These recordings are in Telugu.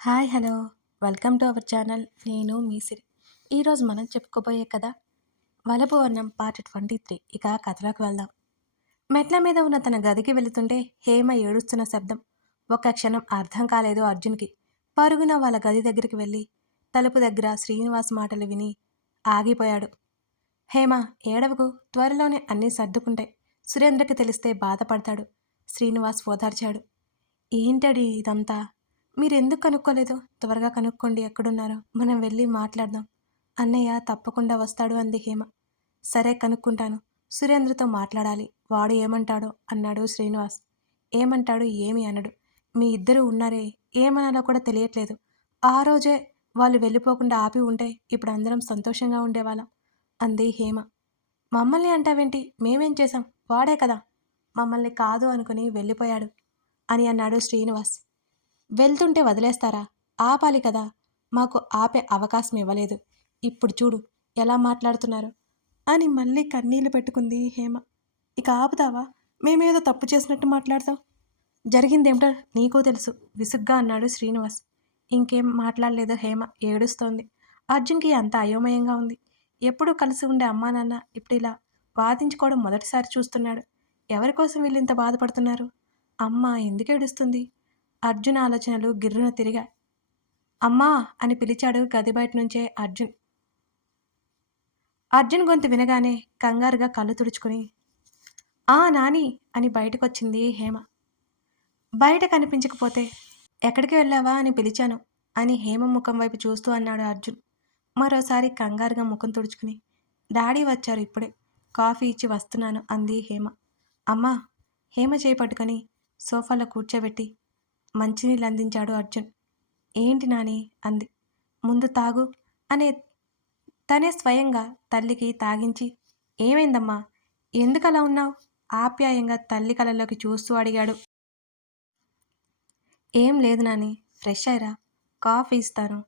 Hi hello. Welcome to our channel. నేను మీ సిరి. ఈరోజు మనం చెప్పుకోబోయే కథ వలపు వర్ణం పార్ట్ ట్వంటీ త్రీ. ఇక కథలోకి వెళ్దాం. మెట్ల మీద ఉన్న తన గదికి వెళుతుంటే హేమ ఏడుస్తున్న శబ్దం. ఒక్క క్షణం అర్థం కాలేదు అర్జున్కి. పరుగున వాళ్ళ గది దగ్గరికి వెళ్ళి తలుపు దగ్గర శ్రీనివాస్ మాటలు విని ఆగిపోయాడు. హేమ ఏడవకు. త్వరలోనే అన్నీ సర్దుకుంటాయి. సురేంద్రకి తెలిస్తే బాధపడతాడు. శ్రీనివాస్ ఓదార్చాడు. ఏంటడి ఇదంతా? మీరు ఎందుకు కనుక్కోలేదు? త్వరగా కనుక్కోండి ఎక్కడున్నారో. మనం వెళ్ళి మాట్లాడదాం. అన్నయ్య తప్పకుండా వస్తాడు అంది హేమ. సరే కనుక్కుంటాను. సురేంద్రతో మాట్లాడాలి. వాడు ఏమంటాడో అన్నాడు శ్రీనివాస్. ఏమంటాడు ఏమి అనడు. మీ ఇద్దరు ఉన్నారే ఏమనాలో కూడా తెలియట్లేదు. ఆ రోజే వాళ్ళు వెళ్ళిపోకుండా ఆపి ఉంటే ఇప్పుడు అందరం సంతోషంగా ఉండేవాళ్ళం అంది హేమ. మమ్మల్ని అంటావేంటి? మేమేం చేశాం? వాడే కదా. మమ్మల్ని కాదు అనుకుని వెళ్ళిపోయాడు అని అన్నాడు శ్రీనివాస్. వెళ్తుంటే వదిలేస్తారా? ఆపాలి కదా. మాకు ఆపే అవకాశం ఇవ్వలేదు. ఇప్పుడు చూడు ఎలా మాట్లాడుతున్నారు? అని మళ్ళీ కన్నీళ్ళు పెట్టుకుంది హేమ. ఇక ఆపుతావా? మేమేదో తప్పు చేసినట్టు మాట్లాడతాం. జరిగిందేమిటో నీకు తెలుసు విసుగ్గా అన్నాడు శ్రీనివాస్. ఇంకేం మాట్లాడలేదు హేమ ఏడుస్తోంది. అర్జున్కి అంత అయోమయంగా ఉంది. ఎప్పుడూ కలిసి ఉండే అమ్మా నాన్న ఇప్పుడు ఇలా వాదించుకోవడం మొదటిసారి చూస్తున్నాడు. ఎవరి కోసం వీళ్ళు ఇంత బాధపడుతున్నారు? అమ్మ ఎందుకు ఏడుస్తుంది? అర్జున్ ఆలోచనలు గిర్రున తిరిగాయి. అమ్మా అని పిలిచాడు గది బయట నుంచే అర్జున్. అర్జున్ గొంతు వినగానే కంగారుగా కళ్ళు తుడుచుకుని ఆ నాని అని బయటకొచ్చింది హేమ. బయట కనిపించకపోతే ఎక్కడికి వెళ్ళావా అని పిలిచాను అని హేమ ముఖం వైపు చూస్తూ అన్నాడు అర్జున్. మరోసారి కంగారుగా ముఖం తుడుచుకుని డాడీ వచ్చారు ఇప్పుడే కాఫీ ఇచ్చి వస్తున్నాను అంది హేమ. అమ్మా హేమ చేపట్టుకొని సోఫాలో కూర్చోబెట్టి మంచినీళ్ళు అందించాడు అర్జున్. ఏంటి నాని అంది. ముందు తాగు అనే తనే స్వయంగా తల్లికి తాగించి ఏమైందమ్మా? ఎందుకలా ఉన్నావు ఆప్యాయంగా తల్లి కళ్ళలోకి చూస్తూ అడిగాడు. ఏం లేదు నాని ఫ్రెష్ అయ్యరా కాఫీ ఇస్తాను.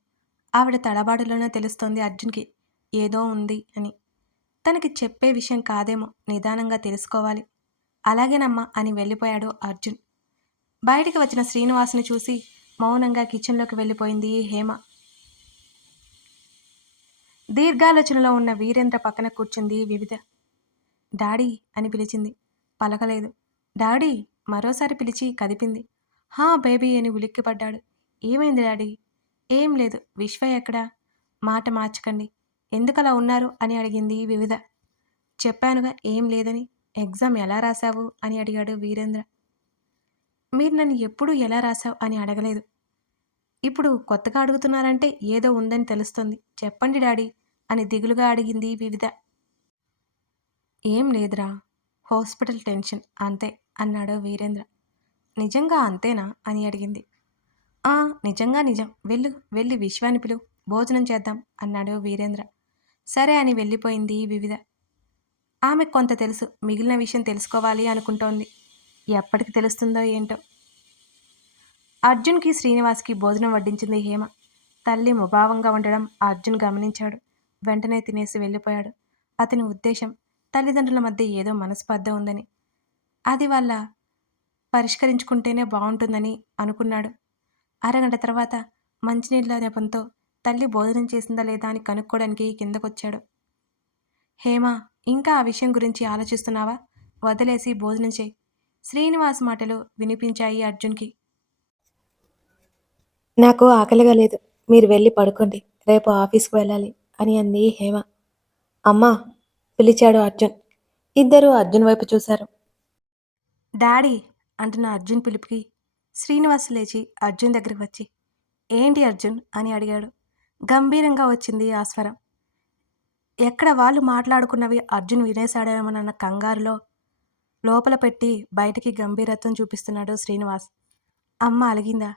ఆవిడ తడబాటులోనే తెలుస్తోంది అర్జున్కి. ఏదో ఉంది అని. తనకి చెప్పే విషయం కాదేమో నిదానంగా తెలుసుకోవాలి. అలాగేనమ్మా అని వెళ్ళిపోయాడు అర్జున్. బయటికి వచ్చిన శ్రీనివాసుని చూసి మౌనంగా కిచెన్లోకి వెళ్ళిపోయింది హేమ. దీర్ఘాలోచనలో ఉన్న వీరేంద్ర పక్కన కూర్చుంది వివిధ. డాడీ అని పిలిచింది. పలకలేదు. డాడీ మరోసారి పిలిచి కదిపింది. హా బేబీ అని ఉలిక్కిపడ్డాడు. ఏమైంది డాడీ? ఏం లేదు. విశ్వ ఎక్కడా? మాట మార్చకండి. ఎందుకలా ఉన్నారు? అని అడిగింది వివిధ. చెప్పానుగా ఏం లేదని. ఎగ్జామ్ ఎలా రాశావు? అని అడిగాడు వీరేంద్ర. మీరు నన్ను ఎప్పుడూ ఎలా రాశావు అని అడగలేదు. ఇప్పుడు కొత్తగా అడుగుతున్నారంటే ఏదో ఉందని తెలుస్తుంది. చెప్పండి డాడీ అని దిగులుగా అడిగింది వివిధ. ఏం లేదురా హాస్పిటల్ టెన్షన్ అంతే అన్నాడు వీరేంద్ర. నిజంగా అంతేనా అని అడిగింది. ఆ నిజంగా నిజం. వెళ్ళు వెళ్ళి విశ్వాన్ని పిలువు. భోజనం చేద్దాం అన్నాడు వీరేంద్ర. సరే అని వెళ్ళిపోయింది వివిధ. ఆమె కొంత తెలుసు. మిగిలిన విషయం తెలుసుకోవాలి అనుకుంటోంది. ఎప్పటికి తెలుస్తుందో ఏంటో. అర్జున్కి శ్రీనివాస్కి భోజనం వడ్డించింది హేమ. తల్లి ముభావంగా ఉండడం అర్జున్ గమనించాడు. వెంటనే తినేసి వెళ్ళిపోయాడు. అతని ఉద్దేశం తల్లిదండ్రుల మధ్య ఏదో మనస్పర్ధ ఉందని. అది వాళ్ళ పరిష్కరించుకుంటేనే బాగుంటుందని అనుకున్నాడు. అరగంట తర్వాత మంచినీళ్ళ నెపంతో తల్లి భోజనం చేసిందా లేదా అని కనుక్కోవడానికి కిందకొచ్చాడు. హేమ ఇంకా ఆ విషయం గురించి ఆలోచిస్తున్నావా? వదిలేసి భోజనం చేయి. శ్రీనివాస్ మాటలు వినిపించాయి అర్జున్కి. నాకు ఆకలిగా లేదు. మీరు వెళ్ళి పడుకోండి. రేపు ఆఫీస్కి వెళ్ళాలి అని అంది హేమ. అమ్మా పిలిచాడు అర్జున్. ఇద్దరు అర్జున్ వైపు చూశారు. డాడీ అంటున్న అర్జున్ పిలుపుకి శ్రీనివాస్ లేచి అర్జున్ దగ్గరికి వచ్చి ఏంటి అర్జున్? అని అడిగాడు. గంభీరంగా వచ్చింది ఆ స్వరం. ఎక్కడ వాళ్ళు మాట్లాడుకున్నవి అర్జున్ వినేశాడేమోనన్న కంగారులో లోపల పెట్టి బయటికి గంభీరత్వం చూపిస్తున్నాడు శ్రీనివాస్. అమ్మ అలిగిందా?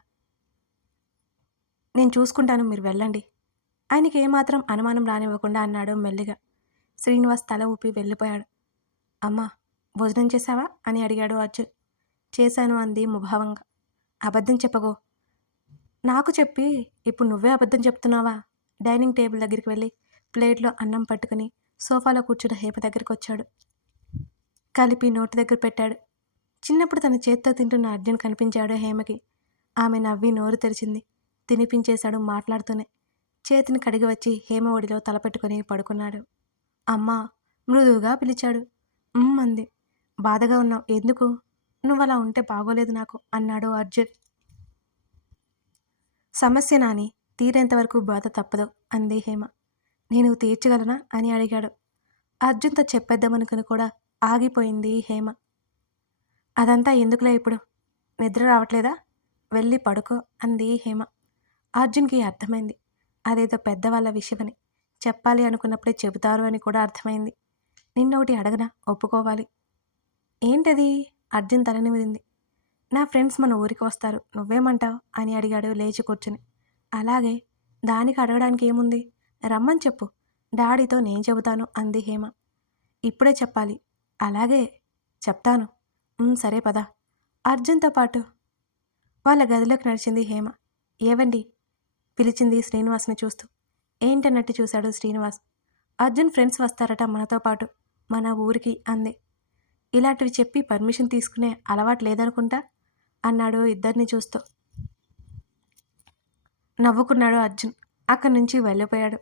నేను చూసుకుంటాను మీరు వెళ్ళండి. ఆయనకి ఏమాత్రం అనుమానం రానివ్వకుండా అన్నాడు మెల్లిగా. శ్రీనివాస్ తల ఊపి వెళ్ళిపోయాడు. అమ్మా భోజనం చేశావా? అని అడిగాడు అచ్చు చేశాను అంది ముభావంగా. అబద్ధం చెప్పగో నాకు చెప్పి ఇప్పుడు నువ్వే అబద్ధం చెప్తున్నావా? డైనింగ్ టేబుల్ దగ్గరికి వెళ్ళి ప్లేట్లో అన్నం పట్టుకుని సోఫాలో కూర్చున్న హేప దగ్గరికి వచ్చాడు. కలిపి నోటి దగ్గర పెట్టాడు. చిన్నప్పుడు తన చేత్తో తింటున్న అర్జున్ కనిపించాడు హేమకి. ఆమె నవ్వి నోరు తెరిచింది. తినిపించేశాడు మాట్లాడుతూనే. చేతిని కడిగి వచ్చి హేమ ఒడిలో తలపెట్టుకుని పడుకున్నాడు. అమ్మా మృదువుగా పిలిచాడు. అంది. బాధగా ఉన్నావు. ఎందుకు? నువ్వు అలా ఉంటే బాగోలేదు నాకు అన్నాడు అర్జున్. సమస్య నాని. తీరేంతవరకు బాధ తప్పదు అంది హేమ. నేను తీర్చగలనా? అని అడిగాడు. అర్జున్తో చెప్పేద్దామనుకుని కూడా ఆగిపోయింది హేమ. అదంతా ఎందుకులే ఇప్పుడు? నిద్ర రావట్లేదా? వెళ్ళి పడుకో అంది హేమ. అర్జున్కి అర్థమైంది. అదేదో పెద్దవాళ్ళ విషయమని. చెప్పాలి అనుకున్నప్పుడే చెబుతారు అని కూడా అర్థమైంది. నిన్నొకటి అడగనా? ఒప్పుకోవాలి. ఏంటది? అర్జున్ తలని నిమిరింది. నా ఫ్రెండ్స్ మన ఊరికి వస్తారు. నువ్వేమంటావు? అని అడిగాడు లేచి కూర్చుని. అలాగే దానికి అడగడానికి ఏముంది? రమ్మని చెప్పు. డాడీతో నేను చెబుతాను అంది హేమ. ఇప్పుడే చెప్పాలి. అలాగే చెప్తాను. సరే పద. అర్జున్తో పాటు. వాళ్ళ గదిలోకి నడిచింది హేమ. ఏవండి? పిలిచింది శ్రీనివాస్ని చూస్తూ. ఏంటన్నట్టు చూశాడు శ్రీనివాస్? అర్జున్ ఫ్రెండ్స్ వస్తారట మనతో పాటు. మన ఊరికి అంది. ఇలాంటివి చెప్పి పర్మిషన్ తీసుకునే అలవాటు లేదనుకుంటా? అన్నాడు ఇద్దరిని చూస్తూ. నవ్వుకున్నాడు అర్జున్. అక్కడి నుంచి వెళ్ళిపోయాడు.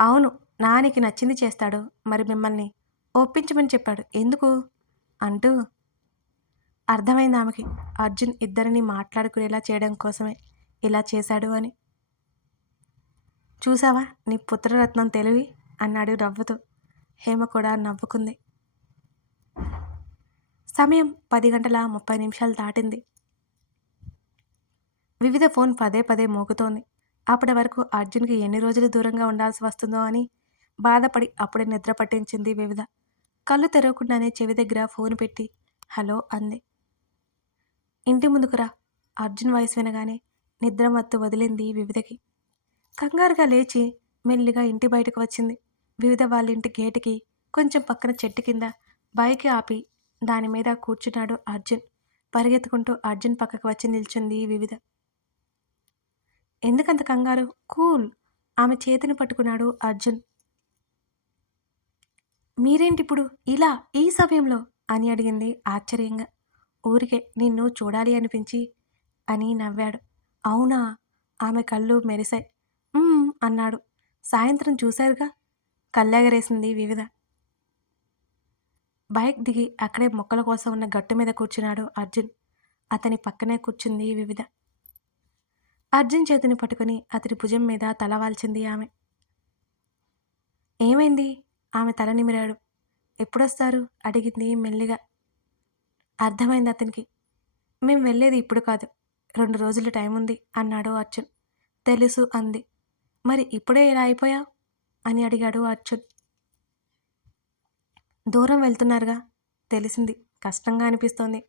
అవును నానికి నచ్చింది చేస్తాడు. మరి మిమ్మల్ని ఒప్పించమని చెప్పాడు. ఎందుకు? అంటూ అర్థమైంది ఆమెకి. అర్జున్ ఇద్దరిని మాట్లాడుకునేలా చేయడం కోసమే ఇలా చేశాడు అని. చూసావా? నీ పుత్రరత్నం తెలివి అన్నాడు నవ్వుతూ. హేమ కూడా నవ్వుకుంది. సమయం పది గంటల ముప్పై నిమిషాలు దాటింది. వివిధ ఫోన్ పదే పదే మోగుతోంది. అప్పటి వరకు అర్జున్కి ఎన్ని రోజులు దూరంగా ఉండాల్సి వస్తుందో అని బాధపడి అప్పుడే నిద్ర పట్టించింది వివిధ. కళ్ళు తెరవకుండానే చెవి దగ్గర ఫోన్ పెట్టి హలో అంది. ఇంటి ముందుకురా అర్జున్ వయసు వినగానే నిద్ర మత్తు వదిలింది వివిధకి. కంగారుగా లేచి మెల్లిగా ఇంటి బయటకు వచ్చింది. వివిధ వాళ్ళ ఇంటి గేటుకి కొంచెం పక్కన చెట్టు కింద బైక్ ఆపి దాని మీద కూర్చున్నాడు అర్జున్. పరిగెత్తుకుంటూ అర్జున్ పక్కకు వచ్చి నిల్చుంది వివిధ. ఎందుకంత కంగారు? కూల్! ఆమె చేతిని పట్టుకున్నాడు అర్జున్. మీరేంటిప్పుడు ఇలా ఈ సమయంలో? అని అడిగింది ఆశ్చర్యంగా. ఊరికే నిన్ను చూడాలి అనిపించి అని నవ్వాడు. అవునా? ఆమె కళ్ళు మెరిశాయి. అన్నాడు. సాయంత్రం చూశారుగా? కళ్ళెగరేసింది వివిధ. బైక్ దిగి అక్కడే మొక్కల కోసం ఉన్న గట్టు మీద కూర్చున్నాడు అర్జున్. అతని పక్కనే కూర్చుంది వివిధ. అర్జున్ చేతిని పట్టుకుని అతని భుజం మీద తలవాల్చింది ఆమె. ఏమైంది? ఆమె తల నిమిరాడు. ఎప్పుడొస్తారు? అడిగింది మెల్లిగా. అర్థమైంది అతనికి. మేం వెళ్ళేది ఇప్పుడు కాదు. రెండు రోజులు టైం ఉంది అన్నాడు అర్జున్. తెలుసు అంది. మరి ఇప్పుడే ఇలా అయిపోయావు? అని అడిగాడు అర్జున్. దూరం వెళ్తున్నారుగా తెలిసింది. కష్టంగా అనిపిస్తోంది.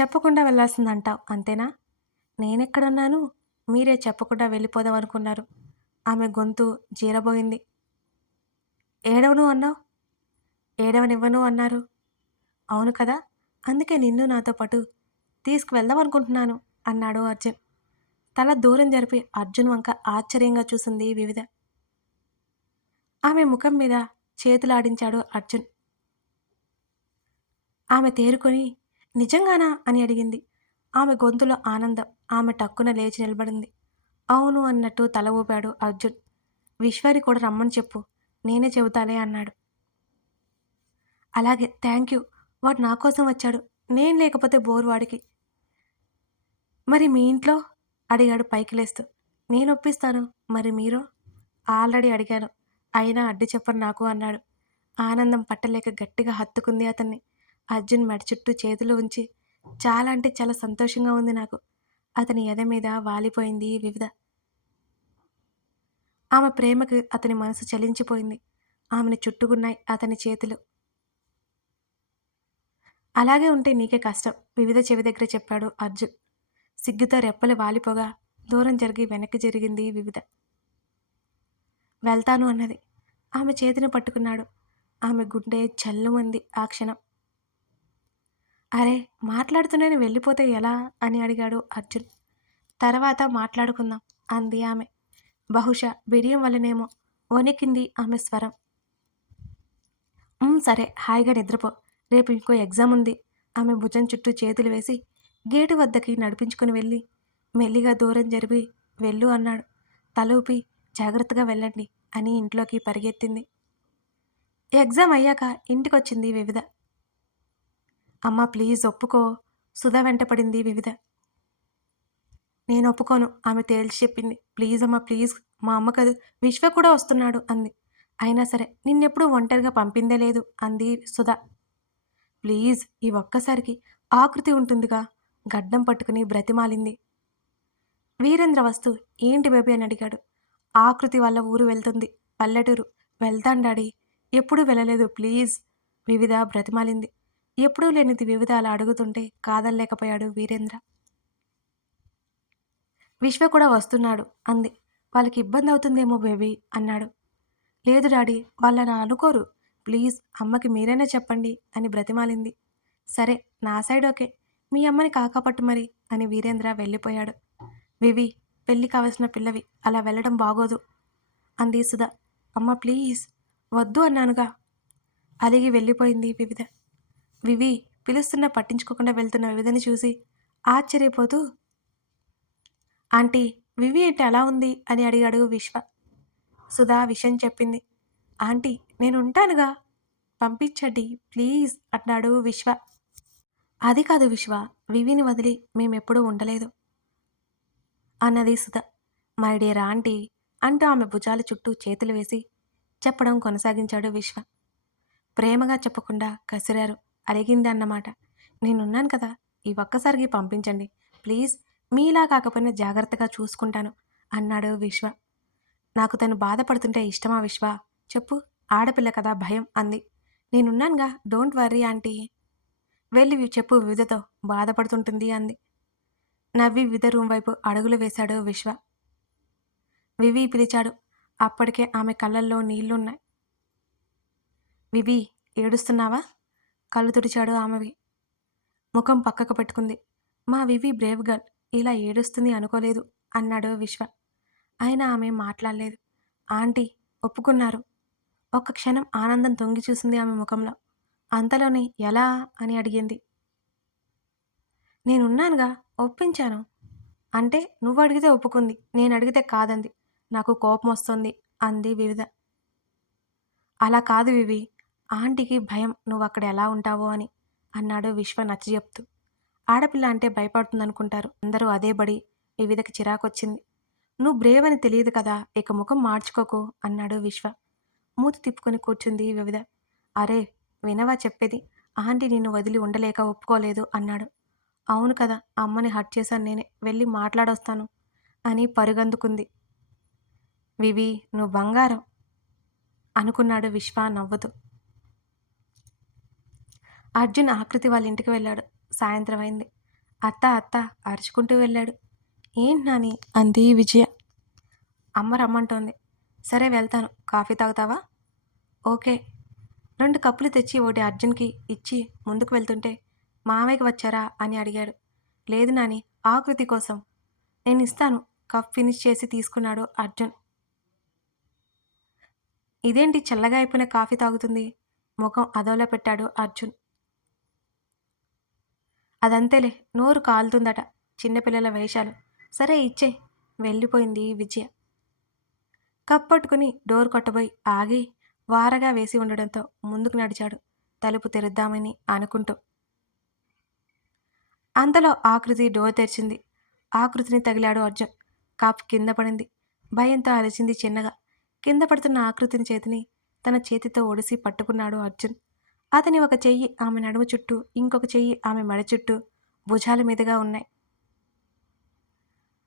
చెప్పకుండా వెళ్ళాల్సిందంటావు అంతేనా? నేనెక్కడున్నాను? మీరే చెప్పకుండా వెళ్ళిపోదాం అనుకున్నారు ఆమె గొంతు జీరబోయింది. ఏడవను అన్నావు? ఏడవనివ్వను అన్నారు. అవును కదా అందుకే నిన్ను నాతో పాటు తీసుకువెళ్దామనుకుంటున్నాను అన్నాడు అర్జున్. తల దూరం జరిపి అర్జున్ వంక ఆశ్చర్యంగా చూసింది వివిధ. ఆమె ముఖం మీద చేతులాడించాడు అర్జున్. ఆమె తేరుకొని నిజంగానా? అని అడిగింది. ఆమె గొంతులో ఆనందం ఆమె టక్కున లేచి నిలబడింది. అవును అన్నట్టు తల ఊపాడు అర్జున్. విశ్వాని కూడా రమ్మని చెప్పు నేనే చెబుతాలే అన్నాడు. అలాగే థ్యాంక్ యూ. వాడు నా కోసం వచ్చాడు. నేను లేకపోతే బోర్ వాడికి. మరి మీ ఇంట్లో? అడిగాడు పైకి లేస్తూ. నేను ఒప్పిస్తాను. మరి మీరు? ఆల్రెడీ అడిగాను. అయినా అడ్డు చెప్పరు నాకు అన్నాడు. ఆనందం పట్టలేక గట్టిగా హత్తుకుంది అతన్ని. అర్జున్ మెడ చుట్టూ చేతులు ఉంచి చాలా అంటే చాలా సంతోషంగా ఉంది నాకు. అతని ఎద మీద వాలిపోయింది వివిధ ఆమె ప్రేమకు అతని మనసు చలించిపోయింది. ఆమెను చుట్టుకున్నాయి అతని చేతులు. అలాగే ఉంటే నీకే కష్టం వివిధ చెవి దగ్గర చెప్పాడు అర్జున్. సిగ్గుతో రెప్పలు వాలిపోగా దూరం జరిగి వెనక్కి జరిగింది వివిధ. వెళ్తాను అన్నది. ఆమె చేతిని పట్టుకున్నాడు. ఆమె గుండె చల్లుమంది ఆ క్షణం. అరే మాట్లాడుతూనే వెళ్ళిపోతే ఎలా? అని అడిగాడు అర్జున్. తర్వాత మాట్లాడుకుందాం అంది ఆమె. బహుశా బిడియం వల్లనేమో వణికింది ఆమె స్వరం. సరే హాయిగా నిద్రపో. రేపు ఇంకో ఎగ్జామ్ ఉంది. ఆమె భుజం చుట్టూ చేతులు వేసి గేటు వద్దకి నడిపించుకుని వెళ్ళి మెల్లిగా దూరం జరిపి వెళ్ళు అన్నాడు. తలూపి జాగ్రత్తగా వెళ్ళండి అని ఇంట్లోకి పరిగెత్తింది. ఎగ్జామ్ అయ్యాక ఇంటికొచ్చింది వివిధ. అమ్మ ప్లీజ్ ఒప్పుకో. సుధా వెంటపడింది వివిధ. నేను ఒప్పుకోను. ఆమె తేల్చి చెప్పింది. ప్లీజ్ అమ్మ ప్లీజ్. మా అమ్మ కదు విశ్వ కూడా వస్తున్నాడు అంది. అయినా సరే నిన్నెప్పుడు ఒంటరిగా పంపిందే లేదు అంది సుధా. ప్లీజ్ ఈ ఒక్కసారికి ఆకృతి ఉంటుందిగా గడ్డం పట్టుకుని బ్రతిమాలింది. వీరేంద్ర వస్తు ఏంటి బేబీ అని అడిగాడు. ఆకృతి వల్ల ఊరు వెళ్తుంది. పల్లెటూరు. వెళ్తాం డాడీ. ఎప్పుడూ వెళ్ళలేదు. ప్లీజ్. వివిధ బ్రతిమాలింది. ఎప్పుడూ లేనిది వివిధ అలా అడుగుతుంటే కాదనలేకపోయాడు వీరేంద్ర. విశ్వ కూడా వస్తున్నాడు అంది. వాళ్ళకి ఇబ్బంది అవుతుందేమో బేబీ అన్నాడు. లేదు డాడీ వాళ్ళని అనుకోరు ప్లీజ్ అమ్మకి మీరైనా చెప్పండి అని బ్రతిమాలింది. సరే నా సైడ్ ఓకే. మీ అమ్మని కాకాపట్టు మరి అని వీరేంద్ర వెళ్ళిపోయాడు. వివి పెళ్ళి కావలసిన పిల్లవి అలా వెళ్ళడం బాగోదు అంది సుధా. అమ్మ ప్లీజ్ వద్దు అన్నానుగా. అలిగి వెళ్ళిపోయింది వివిధ. వివి పిలుస్తున్న పట్టించుకోకుండా వెళ్తున్న వివిధని చూసి ఆశ్చర్యపోతూ ఆంటీ వివి ఏంటి అలా ఉంది? అని అడిగాడు విశ్వ. సుధా విషయం చెప్పింది. ఆంటీ నేను ఉంటానుగా. పంపించండి ప్లీజ్ అన్నాడు విశ్వ. అది కాదు విశ్వ వివిని వదిలి మేమెప్పుడూ ఉండలేదు అన్నది సుధ. మై డియర్ ఆంటీ అంటూ ఆమె భుజాల చుట్టూ చేతులు వేసి చెప్పడం కొనసాగించాడు విశ్వ. ప్రేమగా చెప్పకుండా కసిరారు. అడిగింది అన్నమాట నేనున్నాను కదా ఈ ఒక్కసారికి పంపించండి ప్లీజ్. మీలా కాకపోయినా జాగ్రత్తగా చూసుకుంటాను అన్నాడు విశ్వ. నాకు తను బాధపడుతుంటే ఇష్టమా విశ్వ? చెప్పు ఆడపిల్ల కదా భయం అంది. నేనున్నానుగా డోంట్ వర్రీ ఆంటీ. వెళ్ళి చెప్పు వివిధతో బాధపడుతుంటుంది అంది. నవ్వి వివిధ రూమ్ వైపు అడుగులు వేశాడు విశ్వ. వివి పిలిచాడు. అప్పటికే ఆమె కళ్ళల్లో నీళ్ళున్నాయి. వివి ఏడుస్తున్నావా? కళ్ళు తుడిచాడు ఆమెవి. ముఖం పక్కకు పెట్టుకుంది. మా వివి బ్రేవ్ గర్ల్. ఇలా ఏడుస్తుంది అనుకోలేదు అన్నాడు విశ్వ. అయినా ఆమె మాట్లాడలేదు. ఆంటీ ఒప్పుకున్నారు. ఒక్క క్షణం ఆనందం తొంగి చూసింది ఆమె ముఖంలో. అంతలోనే ఎలా అని అడిగింది. నేనున్నానుగా ఒప్పించాను. అంటే నువ్వు అడిగితే ఒప్పుకుంది నేను అడిగితే కాదంది. నాకు కోపం వస్తుంది అంది వివిధ. అలా కాదు వివి ఆంటీకి భయం నువ్వు అక్కడ ఎలా ఉంటావో అని అన్నాడు విశ్వ నచ్చ చెప్తూ ఆడపిల్ల అంటే భయపడుతుందనుకుంటారు. అందరూ అదే బడి వివిధకి చిరాకొచ్చింది. నువ్వు బ్రేవ్ అని తెలియదు కదా ఇక ముఖం మార్చుకోకు అన్నాడు విశ్వ. మూతి తిప్పుకొని కూర్చుంది వివిధ. అరే వినవా చెప్పేది? ఆంటీ నిన్ను వదిలి ఉండలేక ఒప్పుకోలేదు అన్నాడు. అవును కదా అమ్మని హట్ చేశాను నేనే వెళ్ళి మాట్లాడొస్తాను అని పరుగందుకుంది. వివి నువ్వు బంగారం అనుకున్నాడు విశ్వ నవ్వుతూ. అర్జున్ ఆకృతి వాళ్ళ ఇంటికి వెళ్ళాడు. సాయంత్రం అయింది. అత్త అత్త అరుచుకుంటూ వెళ్ళాడు. ఏంటి నాని? అంది విజయ. అమ్మ రమ్మంటోంది. సరే వెళ్తాను. కాఫీ తాగుతావా? ఓకే. రెండు కప్పులు తెచ్చి ఒకటి అర్జున్కి ఇచ్చి ముందుకు వెళ్తుంటే మామయ్యకి వచ్చారా? అని అడిగాడు. లేదు నాని ఆకృతి కోసం. నేను ఇస్తాను. కప్ ఫినిష్ చేసి తీసుకున్నాడు అర్జున్. ఇదేంటి చల్లగా అయిపోయిన కాఫీ తాగుతుంది? ముఖం అదోలా పెట్టాడు అర్జున్. అదంతేలే నోరు కాలుతుందట చిన్నపిల్లల వేషాలు. సరే ఇచ్చే వెళ్ళిపోయింది విజయ. కప్ పట్టుకుని డోర్ కొట్టబోయి ఆగి వారగా వేసి ఉండడంతో ముందుకు నడిచాడు తలుపు తెరుద్దామని అనుకుంటూ. అంతలో ఆకృతి డోర్ తెరిచింది. ఆకృతిని తగిలాడు అర్జున్. కాప్ కింద పడింది. భయంతో అరిచింది చిన్నగా. కింద పడుతున్న ఆకృతిని చేతిని తన చేతితో ఒడిసి పట్టుకున్నాడు అర్జున్. అతని ఒక చెయ్యి ఆమె నడుము చుట్టూ ఇంకొక చెయ్యి ఆమె మెడ చుట్టూ భుజాల మీదుగా ఉన్నాయి.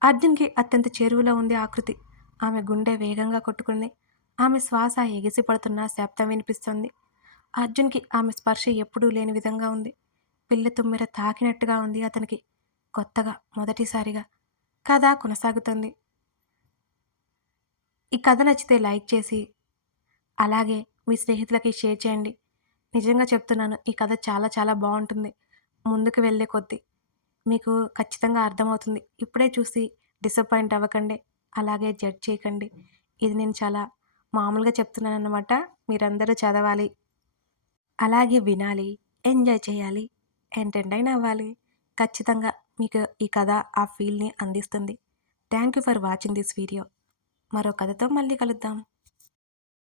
అర్జున్కి అత్యంత చేరువలో ఉంది ఆకృతి. ఆమె గుండె వేగంగా కొట్టుకుంది. ఆమె శ్వాస ఎగిసి పడుతున్న శబ్దం వినిపిస్తుంది. అర్జున్కి ఆమె స్పర్శ ఎప్పుడూ లేని విధంగా ఉంది. పిల్ల తుమ్మెర తాకినట్టుగా ఉంది అతనికి. కొత్తగా మొదటిసారిగా కథ కొనసాగుతుంది. ఈ కథ నచ్చితే లైక్ చేసి అలాగే మీ స్నేహితులకి షేర్ చేయండి. నిజంగా చెప్తున్నాను ఈ కథ చాలా చాలా బాగుంటుంది. ముందుకు వెళ్ళే కొద్దీ మీకు ఖచ్చితంగా అర్థమవుతుంది. ఇప్పుడే చూసి డిసప్పాయింట్ అవ్వకండి అలాగే జడ్జ్ చేయకండి. ఇది నేను చాలా మామూలుగా చెప్తున్నాను అన్నమాట మీరందరూ చదవాలి అలాగే వినాలి ఎంజాయ్ చేయాలి ఎంటర్టైన్ అవ్వాలి. ఖచ్చితంగా మీకు ఈ కథ ఆ ఫీల్ని అందిస్తుంది. Thank you for watching this video. మరో కథతో మళ్ళీ కలుద్దాం.